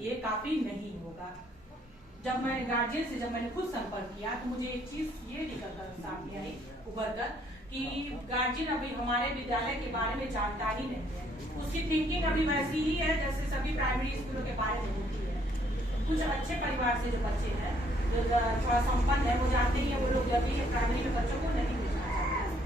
ये काफी नहीं होगा। जब मैंने गार्जियन से जब मैंने खुद संपर्क किया तो मुझे एक चीज ये निकल कर सामने आई उभर कर कि गार्जियन अभी हमारे विद्यालय के बारे में जानता ही नहीं है। उसकी थिंकिंग अभी वैसी ही है जैसे सभी प्राइमरी स्कूलों के बारे में होती है। कुछ अच्छे परिवार से जो बच्चे हैं, जो थोड़ा संपन्न है, वो जानते ही है वो लोग जब भी प्राइमरी के बच्चों को नहीं भेजना चाहते।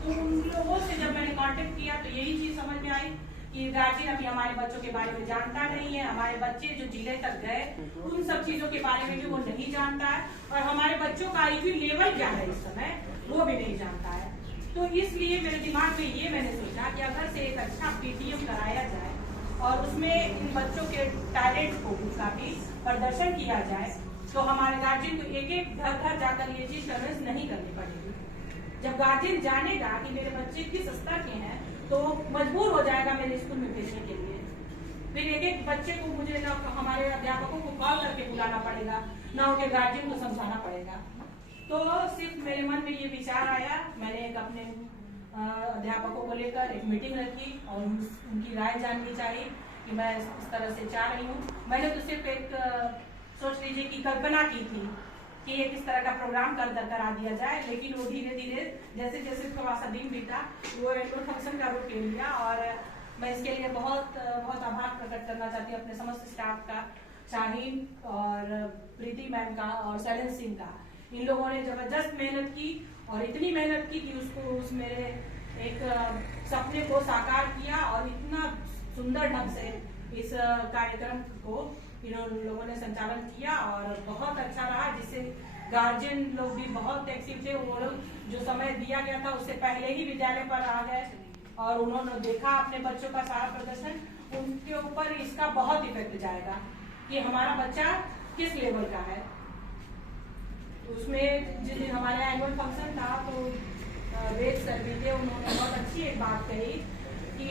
तो उन लोगों से जब मैंने कांटेक्ट किया तो यही चीज समझ में आई कि गार्जियन अभी हमारे बच्चों के बारे में जानता नहीं है। हमारे बच्चे जो जिले तक गए उन सब चीजों के बारे में भी वो नहीं जानता है, और हमारे बच्चों का IQ लेवल क्या है इस समय वो भी नहीं जानता है। तो इसलिए मेरे दिमाग में ये मैंने सोचा कि अगर से एक अच्छा PTM कराया जाए और उसमें इन बच्चों के टैलेंट को का भी प्रदर्शन किया जाए तो हमारे गार्जियन को एक एक घर घर जाकर ये चीज कन्विंस नहीं करनी पड़ेगी। जब गार्जियन जानेगा कि मेरे बच्चे किस स्तर के हैं तो मजबूर हो जाएगा मेरे स्कूल में भेजने के लिए। फिर एक एक बच्चे को मुझे ना हमारे अध्यापकों को कॉल करके बुलाना पड़ेगा, ना उनके गार्जियन को समझाना पड़ेगा। तो सिर्फ मेरे मन में ये विचार आया, मैंने एक अपने अध्यापकों को लेकर एक मीटिंग रखी और उनकी राय जाननी चाहिए कि मैं इस तरह से चाह रही हूँ। मैंने तो सिर्फ एक सोच लीजिए कि कल्पना की थी कि एक इस तरह का प्रोग्राम करा दिया जाए, लेकिन वो धीरे धीरे जैसे जैसे थोड़ा सा दिन बीता वो एनुअल फंक्शन का रूप ले लिया। और मैं इसके लिए बहुत बहुत आभार प्रकट करना चाहती हूँ अपने समस्त स्टाफ का, शाहीन और प्रीति मैम का और शैलेंद्र सिंह का। इन लोगों ने जबरदस्त मेहनत की और इतनी मेहनत की कि उसको उस मेरे एक सपने को साकार किया और इतना सुंदर ढंग से इस कार्यक्रम को इन लोगों ने संचालन किया और बहुत अच्छा रहा, जिससे गार्जियन लोग भी बहुत एक्टिव थे। वो लोग जो समय दिया गया था उससे पहले ही विद्यालय पर आ गए और उन्होंने देखा अपने बच्चों का सारा प्रदर्शन। उनके ऊपर इसका बहुत इफेक्ट जाएगा कि हमारा बच्चा किस लेवल का है। उसमें जिस दिन हमारे एनुअल फंक्शन था तो वेद सर भी थे, उन्होंने बहुत अच्छी एक बात कही कि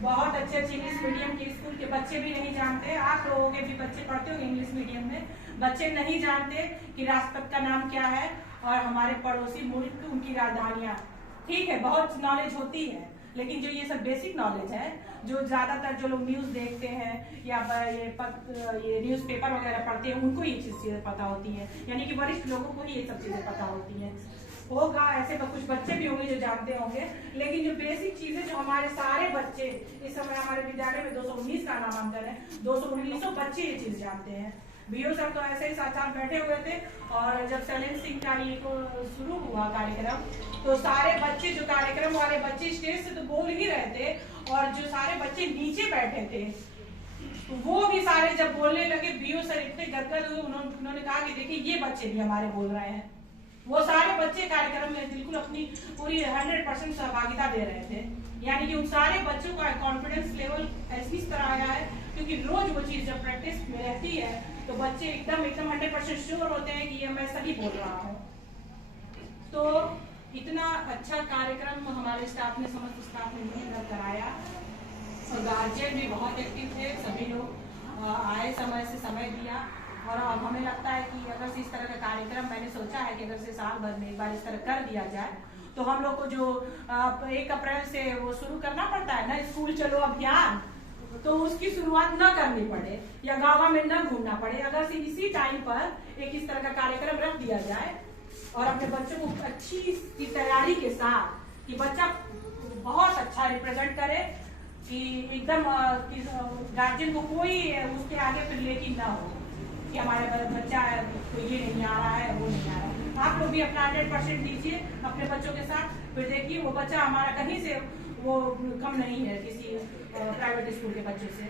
बहुत अच्छे इंग्लिश मीडियम के स्कूल के बच्चे भी नहीं जानते, आप लोगों के भी बच्चे पढ़ते हो इंग्लिश मीडियम में, बच्चे नहीं जानते कि राष्ट्रपति का नाम क्या है और हमारे पड़ोसी मुल्क उनकी राजधानियां। ठीक है, बहुत नॉलेज होती है, लेकिन जो ये सब बेसिक नॉलेज है जो ज्यादातर जो लोग न्यूज देखते हैं या ये न्यूज़पेपर वगैरह पढ़ते हैं उनको ये चीजें पता होती है, यानी कि वरिष्ठ लोगों को ही ये सब चीजें पता होती है। होगा ऐसे तो कुछ बच्चे भी होंगे जो जानते होंगे, लेकिन जो बेसिक चीजें जो हमारे सारे बच्चे इस समय हमारे विद्यालय में 219 का नामांकन है, 219 बच्चे ये चीज जानते हैं। BO सर तो ऐसे ही साथ साथ बैठे हुए थे और जब शैलेंद्र सिंह का ये शुरू हुआ कार्यक्रम तो सारे बच्चे जो कार्यक्रम वाले बच्चे स्टेज से तो बोल ही रहे थे और जो सारे बच्चे नीचे बैठे थे वो भी सारे जब बोलने लगे BO सर इतने गदगद हुए, उन्होंने कहा कि देखिए ये बच्चे भी हमारे बोल रहे हैं। वो सारे बच्चे कार्यक्रम में बिल्कुल अपनी पूरी 100% सहभागिता दे रहे थे, यानी कि उन सारे बच्चों का कॉन्फिडेंस लेवल ऐसी तरह आया है क्योंकि रोज वो चीज जब प्रैक्टिस में रहती है तो बच्चे एकदम 100% श्योर होते हैं कि ये मैं सही बोल रहा हूँ। तो इतना अच्छा कार्यक्रम हमारे स्टाफ ने, समस्त स्टाफ ने मिलकर कराया और गार्जियन भी बहुत एक्टिव थे, सभी लोग आए, समय से समय दिया। और अब हमें लगता है कि अगर से इस तरह का कार्यक्रम मैंने सोचा है कि अगर से साल भर में एक बार इस तरह कर दिया जाए तो हम लोग को जो 1 अप्रैल से वो शुरू करना पड़ता है ना स्कूल चलो अभियान, तो उसकी शुरुआत न करनी पड़े या गाँव में न घूमना पड़े। अगर से इसी टाइम पर एक इस तरह का कार्यक्रम रख दिया जाए और अपने बच्चों को अच्छी तैयारी के साथ कि बच्चा बहुत अच्छा रिप्रेजेंट करे कि एकदम गार्जियन को कोई उसके आगे फिर लेकिन ना हो कि हमारे बच्चा को ये नहीं आ रहा है वो नहीं आ रहा है। आप लोग भी अपना 100% दीजिए अपने बच्चों के साथ, फिर देखिए वो बच्चा हमारा कहीं से वो कम नहीं है किसी प्राइवेट स्कूल के बच्चे से।